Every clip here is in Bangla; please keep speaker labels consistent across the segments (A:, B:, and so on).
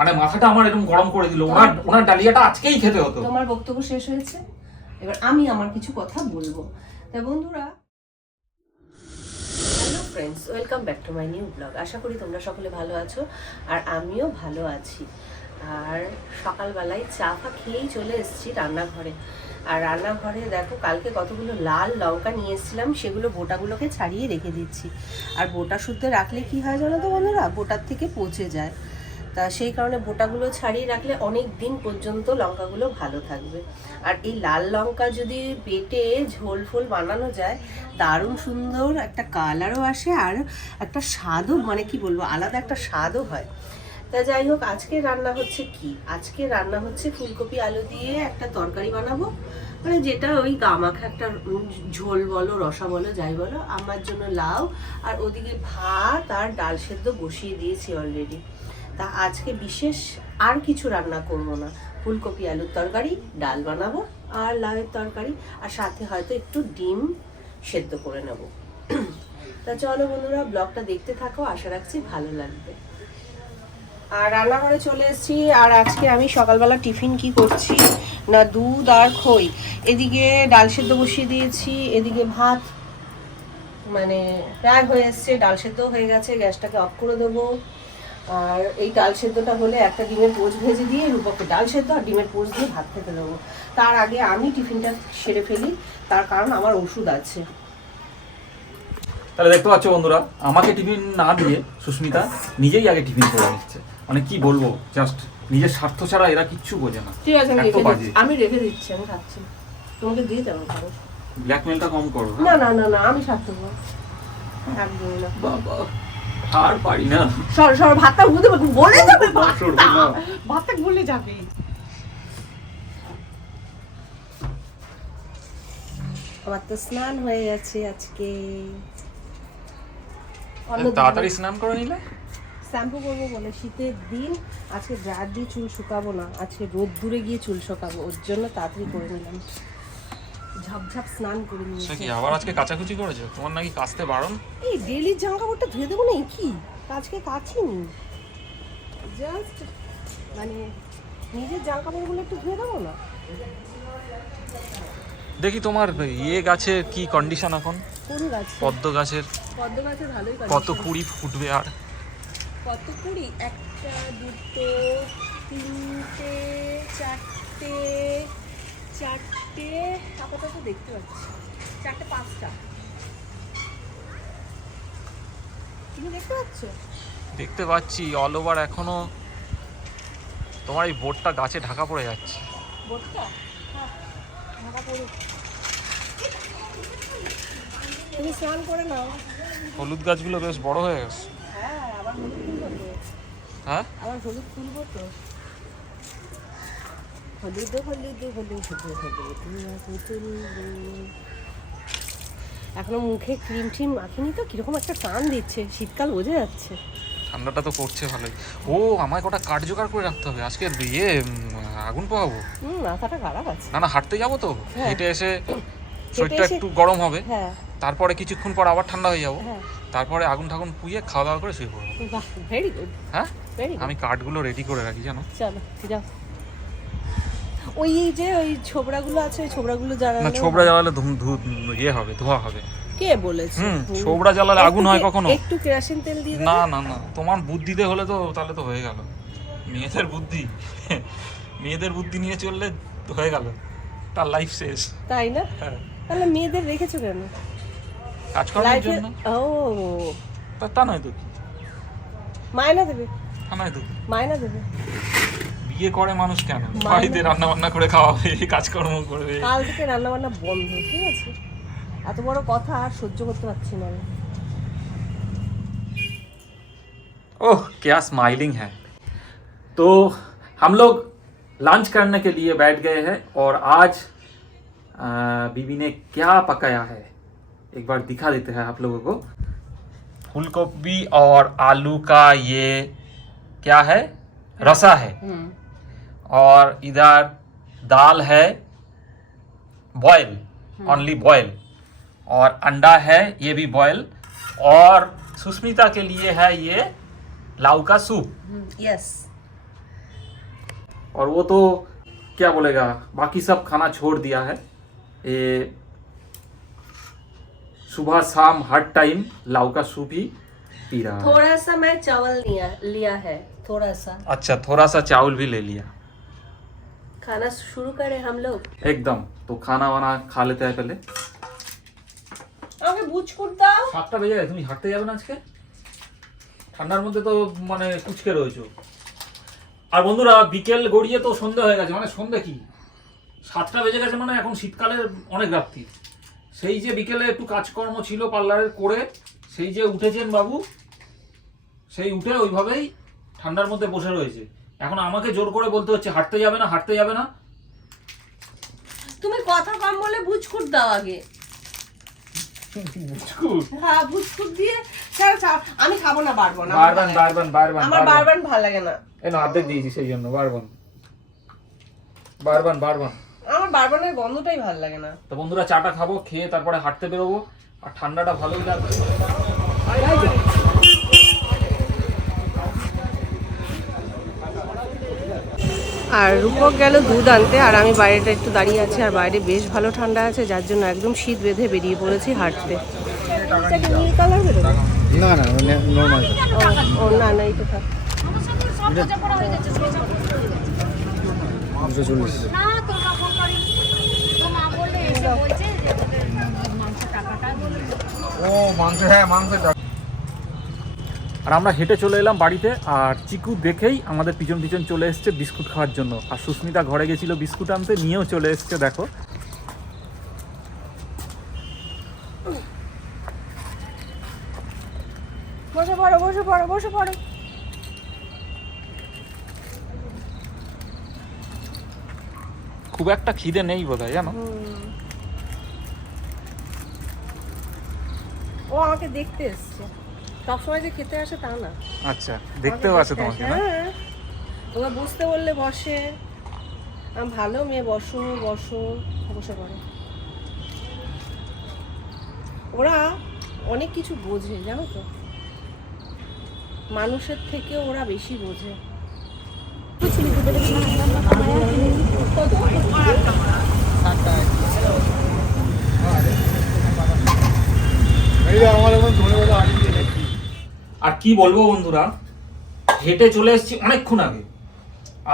A: মানে মাথাটা আমার এরকম গরম করে দিল। ওনার ওনার ডালিয়াটা আজকেই খেতে হতো।
B: তোমার বক্তব্য শেষ হয়েছে? এবার আমি আমার কিছু কথা বলব। তা বন্ধুরা hello friends welcome back to my new blog আশা করি তোমরা সকলে ভালো আছো আর আমিও ভালো আছি। আর সকালবেলায় চা ফা খেয়েই চলে এসেছি রান্নাঘরে। আর রান্নাঘরে দেখো কালকে কতগুলো লাল লঙ্কা নিয়ে এসেছিলাম সেগুলো বোটাগুলোকে ছাড়িয়ে রেখে দিচ্ছি। আর বোটা শুদ্ধ রাখলে কি হয় জানো তো বন্ধুরা? বোটার থেকে পচে যায়। তা সেই কারণে বোটাগুলো ছাড়িয়ে রাখলে অনেক দিন পর্যন্ত লঙ্কাগুলো ভালো থাকবে। আর এই লাল লঙ্কা যদি বেটে ঝোল ফোল বানানো যায়, দারুণ সুন্দর একটা কালারও আসে আর একটা স্বাদও মানে কি বলব, আলাদা একটা স্বাদও হয়। তা যাই হোক, আজকে রান্না হচ্ছে কি? আজকে রান্না হচ্ছে ফুলকপি আলু দিয়ে একটা তরকারি বানাবো। মানে যেটা ওই গামাখা একটা ঝোল বলো, রসা বলো, যাই বলো, আমার জন্য লাউ আর ওদিকে ভাত আর ডাল সেদ্ধ বসিয়ে দিয়েছি অলরেডি তা আজকে বিশেষ আর কিছু রান্না করব না। ফুলকপি, আলুর তরকারি, ডাল বানাবো আর লাউয়ের তরকারি আর সাথে হয়তো একটু ডিম সেদ্ধ করে নেব। তা চলো বন্ধুরা, ব্লগটা দেখতে থাকো, আশা রাখছি ভালো লাগবে। আর রান্নাঘরে চলে এসেছি, আর আজকে আমি সকালবেলা টিফিন কি করছি? না, দুধ আর খই। এদিকে ডাল সেদ্ধ বসিয়ে দিয়েছি, এদিকে ভাত মানে প্রায় হয়ে এসছে, ডাল সেদ্ধ হয়ে গেছে, গ্যাসটাকে অফ করে দেবো। আর এই ডাল সেদ্ধটা হলে একটা ডিমের পোচ ভেজে দিয়ে রূপকে ডাল সেদ্ধ আর ডিমের পোচ দিয়ে ভাত খেতে দেবো। তার আগে আমি টিফিনটা সেরে ফেলি তার কারণ আমার ওষুধ আছে।
A: তাহলে দেখতে পাচ্ছ বন্ধুরা আমাকে টিফিন না দিয়ে সুস্মিতা নিজেই আগে টিফিন করে নিচ্ছে। মানে কি বলব জাস্ট নিজের স্বার্থ ছাড়া এরা কিচ্ছু বোঝে না।
B: ঠিক আছে আমি রেখে দিচ্ছি। আমি খাচ্ছি। তোমাকে দিয়ে দেবো
A: ব্ল্যাকমেলটা কম করো
B: না না না না আমি স্বার্থপর। একদমই না।
A: বাবা। আর পারি না।
B: সর সর ভাতটা বলে যাবে ভাতটা। ভাতটা বলে যাবে। আমার তো স্নান হয়ে গেছে আজকে।
A: তাড়াতাড়ি স্নান করে নিলে?
B: শ্যাম্পু করব বলে শীতের দিন আজকে ড্রায়ার দিয়ে চুল শুকাবো না আজকে রোদ দূরে গিয়ে চুল শুকাবো ওর জন্য তাড়াতাড়ি করে নিলাম। ঝপঝপ স্নান করে নিয়েছি।
A: কি আবার আজকে কাচাকুচি করেছ? তোমার নাকি কাচতে বারণ?
B: এই ডেলির জামা কাপড়টা ধুয়ে দেবো না কি? আজকে কাচিনি। জাস্ট মানে নিজের জামা কাপড়গুলো একটু ধুয়ে দেবো না?
A: দেখি তোমার ইয়ে গাছের কি কন্ডিশন এখন?
B: কোন গাছ?
A: পদ্ম গাছের।
B: পদ্ম গাছের ভালোই
A: কত কুড়ি ফুটবে আর?
B: কত কুড়ি? একটা দুটো তিনটে চারটে চারটে আপাতত দেখতে পাচ্ছি। চারটে পাঁচটা। তুমি দেখতে পাচ্ছ?
A: দেখতে পাচ্ছি অল ওভার এখনও তোমার এই বোর্ডটা গাছে ঢাকা পড়ে যাচ্ছে।
B: হ্যাঁ ঢাকা পড়ুক। তুমি স্নান করে নাও।
A: হলুদ গাছগুলো বেশ বড় হয়ে গেছে।
B: হ্যাঁ আবার হলুদ তো
A: হ্যাঁ?
B: আবার হলুদ তো হলুদ হলুদ হলুদ হলুদ এখনও মুখে ক্রিম ট্রিম মাখিনি তো কীরকম একটা টান দিচ্ছে শীতকাল বোঝা যাচ্ছে।
A: ঠান্ডাটা তো করছে ভালোই। ও আমায় কটা কাঠ জোগাড় করে রাখতে হবে আজকে ইয়ে উম, আগুন পোহাবো?
B: হুম মাথাটা খারাপ আছে।
A: না না হাঁটতে যাব তো
B: হ্যাঁ।
A: হেঁটে এসে শরীরটা একটু গরম হবে।
B: হ্যাঁ।
A: তারপরে কিছুক্ষণ পর আবার ঠান্ডা হয়ে যাব।
B: হ্যাঁ।
A: তারপরে আগুন ঠাগুন পুইয়ে খাওয়া দাওয়া করে শুয়ে পড়ব।
B: বাহ ভেরি গুড
A: হ্যাঁ? আমি কাঠগুলো রেডি করে রাখি জানো?
B: চলো যাও। ওই যে ওই ছোবড়াগুলো আছে ওই ছোবড়াগুলো যারা
A: না ছোবড়া জ্বালালে ধুম ধু ইয়ে হবে ধোয়া হবে।
B: কে বলেছে।
A: ছোবড়া জ্বালালে আগুন হয় কখনো?
B: একটু কেরাসিন তেল দিয়ে
A: না না না তোমার বুদ্ধিতে হলে তো তাহলে তো হয়ে গেল। মেয়েদের বুদ্ধি। মেয়েদের বুদ্ধি নিয়ে চললে হয়ে গেল। তার লাইফ শেষ।
B: তাই না?
A: হ্যাঁ।
B: তাহলে মেয়েদের রেখেছো কেন?
A: কাজকর্মের জন্য।
B: ও।
A: তা- তা নয় তো?
B: মায়না দেবে?
A: তা নয় তো
B: মায়না দেবে?
A: বিয়ে করে মানুষ কেন
B: মাইনে-
A: বাড়িতে রান্না বান্না করে খাওয়াবে কাজকর্ম করবে
B: কাল থেকে রান্না বান্না বন্ধ ঠিক আছে এত বড় কথা আর সহ্য করতে পারছি না আমি
A: ओह क्या स्माइलिंग है तो हम लोग लंच करने के लिए बैठ गए हैं और आज अ, बीबी ने क्या पकाया है एक बार दिखा देते हैं आप लोगों को फूलगोभी और आलू का ये क्या है रसा है
B: হুম
A: और इधर दाल है बॉयल ओनली बॉयल और अंडा है ये भी बॉयल और सुष्मिता के लिए है ये लाऊ का सूप
B: यस हम्म,
A: और वो तो क्या बोलेगा बाकी सब खाना छोड़ दिया है। ये सुबह शाम हर टाइम लाऊ का सूप ही पी रहा
B: थोड़ा सा मैं चावल लिया लिया है थोड़ा सा।
A: अच्छा थोड़ा सा चावल भी ले लिया।
B: खाना शुरू करें हम लोग
A: एकदम तो खाना वाना खा लेते हैं पहले
B: আমাকে বুঝ দাও
A: সাতটা বেজে গেছে তুমি হাঁটতে যাবে না আজকে ঠান্ডার মধ্যে তো মানে কুচকে রয়েছো আর বন্ধুরা বিকেল গড়িয়ে তো সন্ধে হয়ে গেছে মানে সন্ধে কি সাতটা বেজে গেছে মানে এখন শীতকালের অনেক রাত্রি সেই যে বিকেলে একটু কাজকর্ম ছিল পার্লারের করে সেই যে উঠেছেন বাবু সেই উঠে ওইভাবেই ঠান্ডার মধ্যে বসে রয়েছে এখন আমাকে জোর করে বলতে হচ্ছে হাঁটতে যাবে না হাঁটতে যাবে না?
B: তুমি কথা কম বলে বুঝকুট দাও আগে। হ্যাঁ বুঝকুট দিয়ে আমি খাব না আমার
A: বারবান
B: লাগে। না।
A: বারবান বারবান
B: আমার বারবার ভালো লাগে না।
A: এই না অর্ধেক দিয়েছি সেই জন্য বারবান। Bourbon bourbon.
B: আমার গন্ধটাই ভালো লাগে না।
A: তো বন্ধুরা চাটা খাব খেয়ে তারপরে হাঁটতে বেরোবো। আর ঠান্ডাটা ভালোই লাগছে
B: আর রূপক গেল দুধ আনতে আর আমি বাইরেটা একটু দাঁড়িয়ে আছি আর বাইরে বেশ ভালো ঠান্ডা আছে যার জন্য একদম শীত বেঁধে বেরিয়ে পড়েছি হাঁটতে। নীল কালার বেরোবে
C: না না নর্মাল
B: ও না থাক
C: ও মাংস হ্যাঁ মাংস
A: আর আমরা হেঁটে চলে এলাম বাড়িতে আর চিকু দেখেই আমাদের পিছন পিছন চলে এসছে বিস্কুট খাওয়ার জন্য। আর সুস্মিতা ঘরে গেছিল বিস্কুট আনতে নিয়েও চলে এসছে দেখো।
B: বসে পড়ো বসে পড়ো বসে পড়ো।
A: খুব একটা খিদে নেই বোধ হয় জানো
B: ও আমাকে দেখতে এসছে। সবসময় যে খেতে আসে তা না।
A: আচ্ছা দেখতেও
B: দেখতে
A: তোমাকে না?
B: হ্যাঁ। ওরা বসতে বললে বসে। আমি ভালো মেয়ে বসো বসো বসে পড়ে। ওরা অনেক কিছু বোঝে জানো তো? মানুষের থেকে ওরা বেশি বোঝে।
C: আমার এখন
A: আর কি বলব বন্ধুরা, হেঁটে চলে এসেছি অনেকক্ষণ আগে।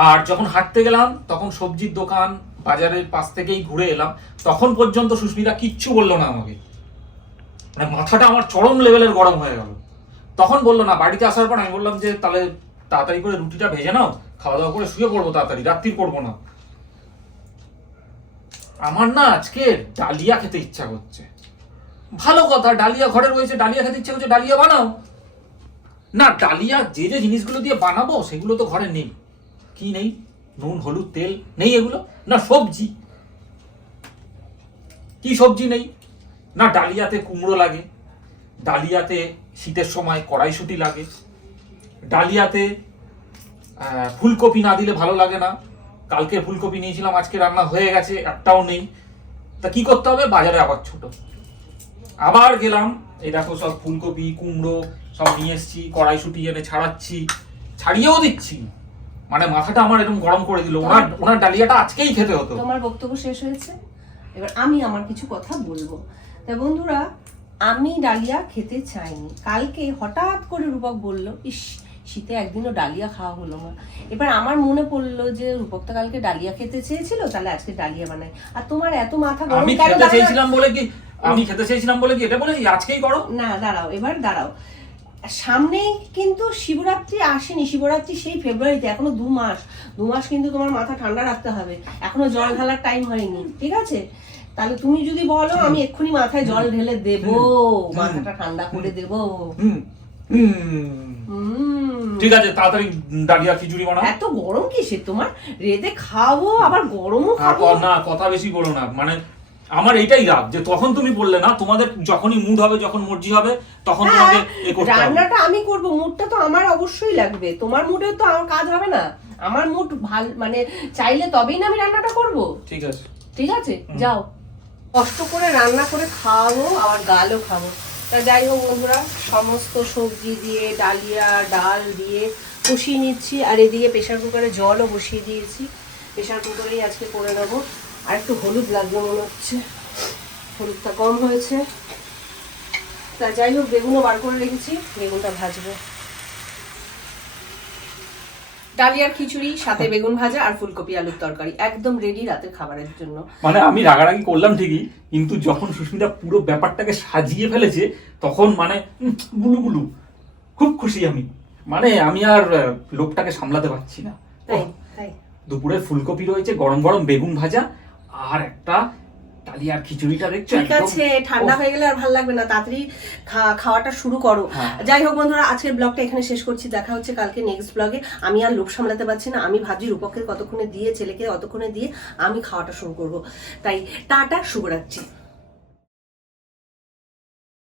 A: আর যখন হাঁটতে গেলাম, তখন সবজির দোকান, বাজারের পাশ থেকেই ঘুরে এলাম। তখন পর্যন্ত সুস্মিতা কিচ্ছু বলল না আমাকে। মানে মাথাটা আমার চরম লেভেলের গরম হয়ে গেল। তখন বলল, না, বাড়িতে আসার পর আমি বললাম যে, তাহলে তাড়াতাড়ি করে রুটিটা ভেজে নাও খাওয়া দাওয়া করে শুয়ে পড়ব তাড়াতাড়ি, রাত্রির করব না। আমার না আজকে ডালিয়া খেতে ইচ্ছা করছে। ভালো কথা, ডালিয়া ঘরে রয়েছে, ডালিয়া খেতে ইচ্ছা করছে, ডালিয়া বানাও। না, ডালিয়া যে যে জিনিসগুলো দিয়ে বানাবো, সেগুলো তো ঘরে নেই। কি নেই? নুন, হলুদ, তেল, নেই এগুলো? না, সবজি। কি সবজি নেই? না, ডালিয়াতে কুমড়ো লাগে, ডালিয়াতে শীতের সময় কড়াইশুটি লাগে, ডালিয়াতে ফুলকপি না দিলে ভালো লাগে না। কালকে ফুলকপি নিয়েছিলাম, আজকে রান্না হয়ে গেছে, একটাও নেই। তা কি করতে হবে? বাজারে আবার ছোট। আবার গেলাম, এই দেখো সব ফুলকপি, কুমড়ো সব নিয়ে এসছি কড়াইশুটি এনে ছাড়াচ্ছি ছাড়িয়েও দিচ্ছি। মানে মাথাটা আমার এরকম গরম করে দিল। ওনার ওনার ডালিয়াটা আজকেই খেতে হতো।
B: তোমার বক্তব্য শেষ হয়েছে? এবার আমি আমার কিছু কথা বলব। তা বন্ধুরা আমি ডালিয়া খেতে চাইনি। কালকে হঠাৎ করে রূপক বলল ইস শীতে একদিনও ডালিয়া খাওয়া হলো না। এবার আমার মনে পড়ল যে রূপক তো কালকে ডালিয়া খেতে চেয়েছিল তাহলে আজকে ডালিয়া বানাই। আর তোমার এত মাথা গরম
A: আমি খেতে চেয়েছিলাম বলে কি? আমি খেতে চেয়েছিলাম বলে কি? এটা বলেছি আজকেই করো?
B: না দাঁড়াও এবার দাঁড়াও। সামনেই কিন্তু শিবরাত্রি আসেনি শিবরাত্রি সেই ফেব্রুয়ারিতে এখনও দু মাস। দু মাস কিন্তু তোমার মাথা ঠান্ডা রাখতে হবে। এখনও জল ঢালার টাইম হয়নি ঠিক আছে? তাহলে তুমি যদি বলো আমি এক্ষুনি মাথায় জল ঢেলে দেবো মাথাটা ঠান্ডা করে দেবো।
A: হুম হুম
B: হুম।
A: ঠিক আছে তাড়াতাড়ি ডালিয়া খিচুড়ি বানাও।
B: এত গরম কিসে তোমার রেতে খাব আবার গরমও খাব।
A: না কথা বেশি বলো না। মানে আমার এইটাই রাগ যে তখন তুমি বললে না তোমাদের যখনই মুড হবে যখন মর্জি হবে তখন তোমাকে এ করতে হবে।
B: হ্যাঁ, রান্নাটা আমি করব মুডটা তো আমার অবশ্যই লাগবে। তোমার মুডে তো আমার কাজ হবে না। আমার মুড ভালো মানে চাইলে তবেই না আমি রান্নাটা করব।
A: ঠিক আছে।
B: ঠিক আছে? যাও। কষ্ট করে রান্না করে খাওয়াবো আর গালও খাব। তা যাই হোক বন্ধুরা সমস্ত সবজি দিয়ে ডালিয়া ডাল দিয়ে কষিয়ে নিচ্ছি আর এদিকে প্রেশার কুকারে জলও বসিয়ে দিয়েছি। প্রেশার কুকারেই আজকে করে নেব। আর একটু হলুদ লাগবে মনে হচ্ছে। হলুদটা কম হয়েছে। তা যাই হোক বেগুনও বার করে রেখেছি বেগুনটা ভাজবো। ডালিয়ার খিচুড়ি সাথে বেগুন ভাজা আর ফুলকপি আলুর তরকারি একদম রেডি রাতের খাবারের জন্য।
A: মানে আমি রাগারাগি করলাম ঠিকই কিন্তু যখন সুস্মিতা পুরো ব্যাপারটাকে সাজিয়ে ফেলেছে তখন মানে গুলু গুলু খুব খুশি আমি। মানে আমি আর লোকটাকে সামলাতে পারছি না। দুপুরে ফুলকপি রয়েছে গরম গরম বেগুন ভাজা আর একটা ডালিয়ার খিচুড়িটা দেখছ?
B: ঠিক আছে ঠান্ডা হয়ে গেলে আর ভালো লাগবে না। তাড়াতাড়ি খাওয়াটা শুরু করো।
A: হ্যাঁ।
B: যাই হোক বন্ধুরা আজকের ব্লগটা এখানে শেষ করছি। দেখা হচ্ছে কালকে নেক্সট ব্লগে আমি আর লোক সামলাতে পারছি না। আমি ভাবছি রূপকের কতক্ষণে দিয়ে ছেলেকে অতক্ষণে দিয়ে আমি খাওয়াটা শুরু করব। তাই টাটা শুভরাত্রি।